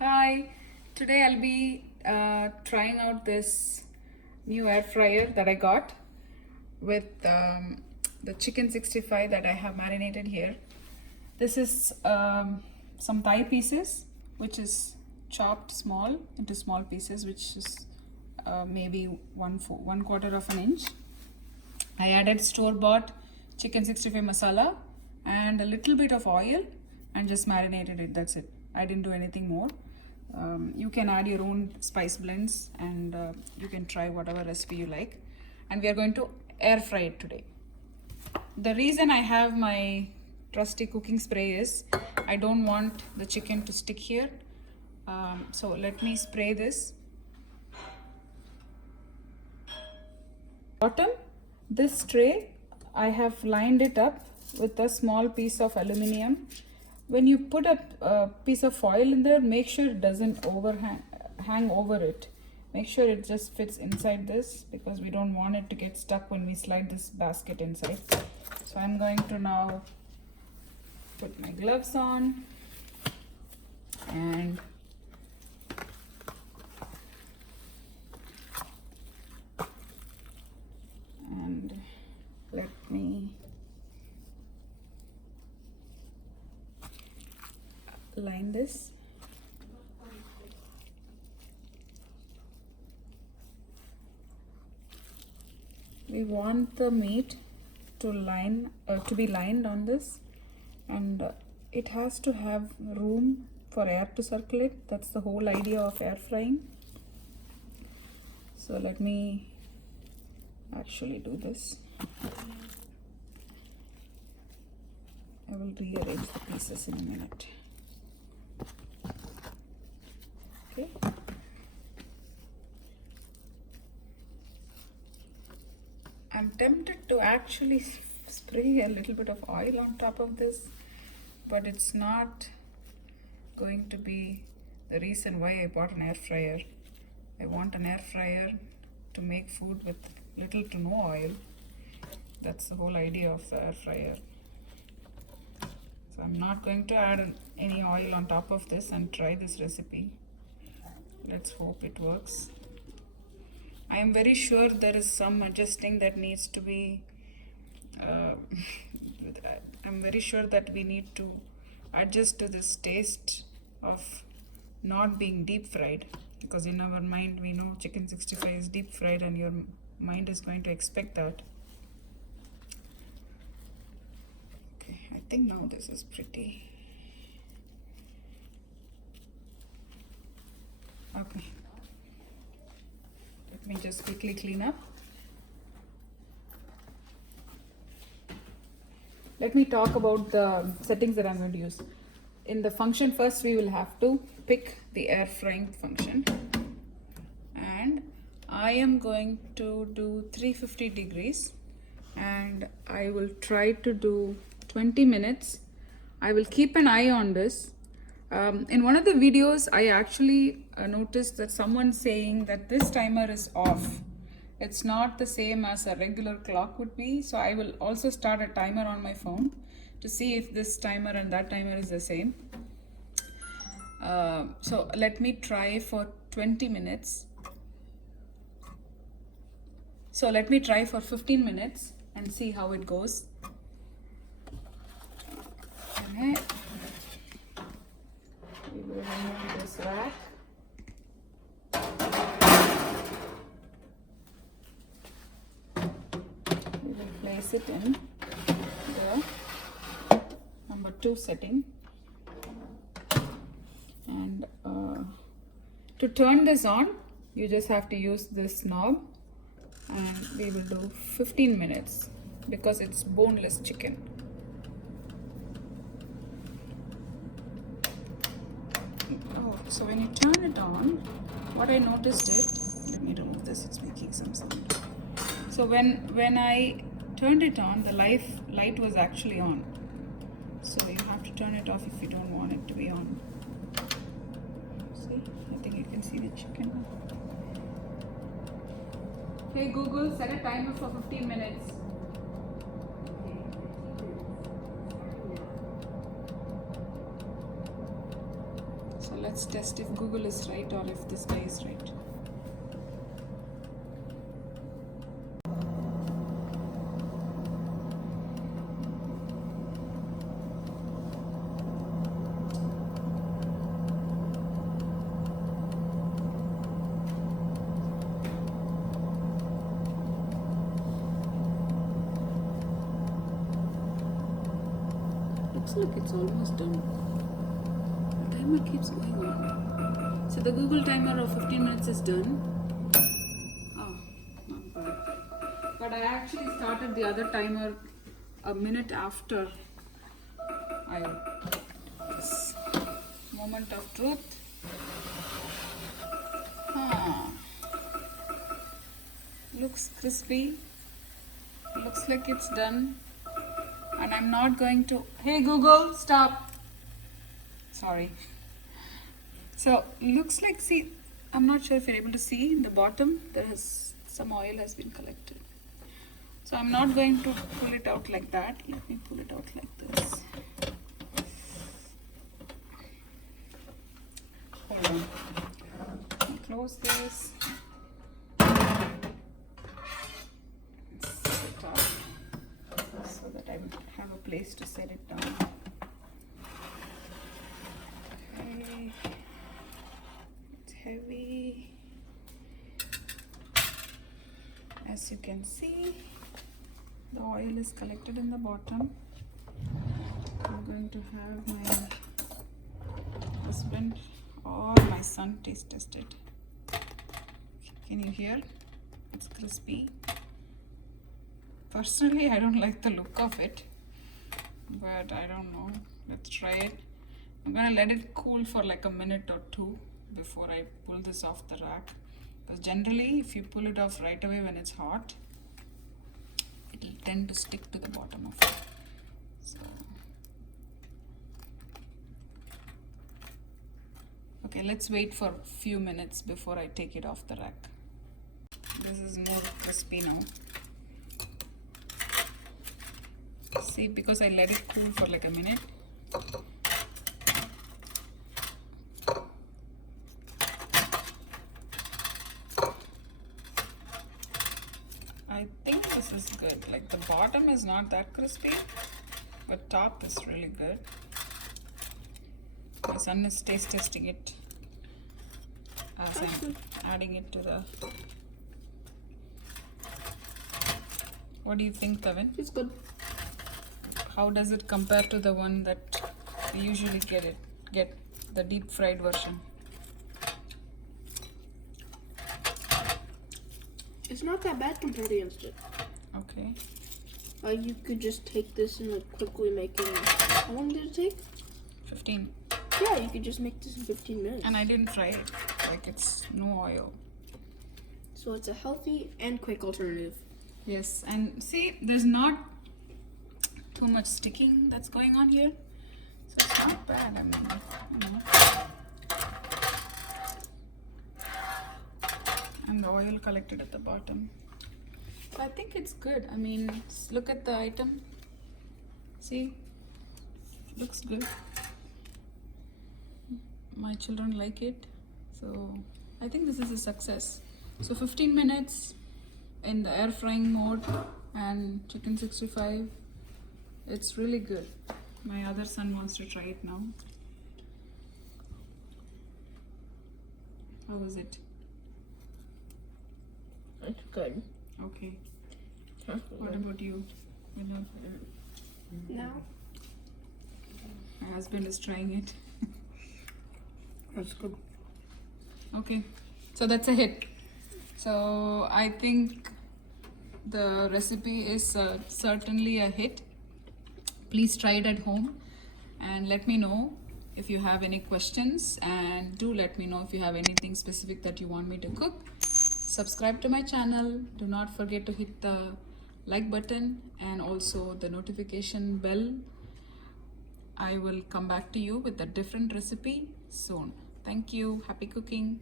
Hi, today I'll be trying out this new air fryer that I got with the chicken 65 that I have marinated here. This is some thigh pieces, which is chopped small into small pieces, which is maybe one quarter of an inch. I added store-bought chicken 65 masala and a little bit of oil and just marinated it. That's it. I didn't do anything more. You can add your own spice blends and you can try whatever recipe you like. And we are going to air fry it today. The reason I have my trusty cooking spray is I don't want the chicken to stick here. So let me spray this. Bottom, this tray, I have lined it up with a small piece of aluminum. When you put a piece of foil in there, make sure it doesn't hang over it. Make sure it just fits inside this because we don't want it to get stuck when we slide this basket inside. So I'm going to now put my gloves on and let me line this. We want the meat to be lined on this, and it has to have room for air to circulate. That's the whole idea of air frying. So let me actually do this. I will rearrange the pieces in a minute. Okay. I'm tempted to actually spray a little bit of oil on top of this, but it's not going to be the reason why I bought an air fryer. I want an air fryer to make food with little to no oil. That's the whole idea of the air fryer. So I'm not going to add any oil on top of this and try this recipe. Let's hope it works. I am very sure there is some adjusting that needs to be I'm very sure that we need to adjust to this taste of not being deep fried, because in our mind we know chicken 65 is deep fried and your mind is going to expect that. Okay, I think now this is pretty. Okay, let me just quickly clean up. Let me talk about the settings that I'm going to use. In the function, first we will have to pick the air frying function, and I am going to do 350 degrees and I will try to do 20 minutes. I will keep an eye on this. In one of the videos, I actually noticed that someone saying that this timer is off. It's not the same as a regular clock would be. So I will also start a timer on my phone to see if this timer and that timer is the same. So let me try for 20 minutes. So let me try for 15 minutes and see how it goes. Okay. We will remove this rack. We will place it in the number 2 setting. And to turn this on, you just have to use this knob, and we will do 15 minutes because it's boneless chicken. Oh, so when you turn it on, what I noticed let me remove this, it's making some sound. So when I turned it on, the light was actually on. So you have to turn it off if you don't want it to be on. See, I think you can see the chicken. Hey Google, set a timer for 15 minutes. So let's test if Google is right or if this guy is right. Looks like it's almost done. The timer keeps going on. So the Google timer of 15 minutes is done. Oh, not bad. But I actually started the other timer a minute after I this moment of truth. Looks crispy. Looks like it's done. And I'm not going to, hey Google, stop. Sorry. So looks like, see, I'm not sure if you're able to see in the bottom, there is some oil has been collected. So I'm not going to pull it out like that. Let me pull it out like this. Hold on. Let me close this. Set it up so that I have a place to set it down. Okay. It's heavy. As you can see, the oil is collected in the bottom. I'm going to have my husband or my son taste test it. Can you hear? It's crispy. Personally, I don't like the look of it, but I don't know. Let's try it. I'm gonna let it cool for like a minute or two before I pull this off the rack. Because generally, if you pull it off right away when it's hot, it'll tend to stick to the bottom of it. So, okay, let's wait for a few minutes before I take it off the rack. This is more crispy now. See, because I let it cool for like a minute. I think this is good. Like the bottom is not that crispy, but top is really good. My son is taste testing it as I'm adding it to the. What do you think, Kevin? It's good. How does it compare to the one that we usually get the deep fried version? It's not that bad compared to instant. Okay. You could just take this and like quickly make it. How long did it take? 15. Yeah, you could just make this in 15 minutes. And I didn't fry it. Like it's no oil. So it's a healthy and quick alternative. Yes, and see, there's not too much sticking that's going on here. So it's not bad. I mean, you know. And the oil collected at the bottom. So I think it's good. I mean, look at the item. See, looks good. My children like it. So I think this is a success. So 15 minutes in the air frying mode and chicken 65. It's really good. My other son wants to try it now. How was it? It's good. Okay. What about you? Now? My husband is trying it. That's good. Okay. So that's a hit. So I think the recipe is certainly a hit. Please try it at home and let me know if you have any questions, and do let me know if you have anything specific that you want me to cook. Subscribe to my channel. Do not forget to hit the like button and also the notification bell. I will come back to you with a different recipe soon. Thank you. Happy cooking.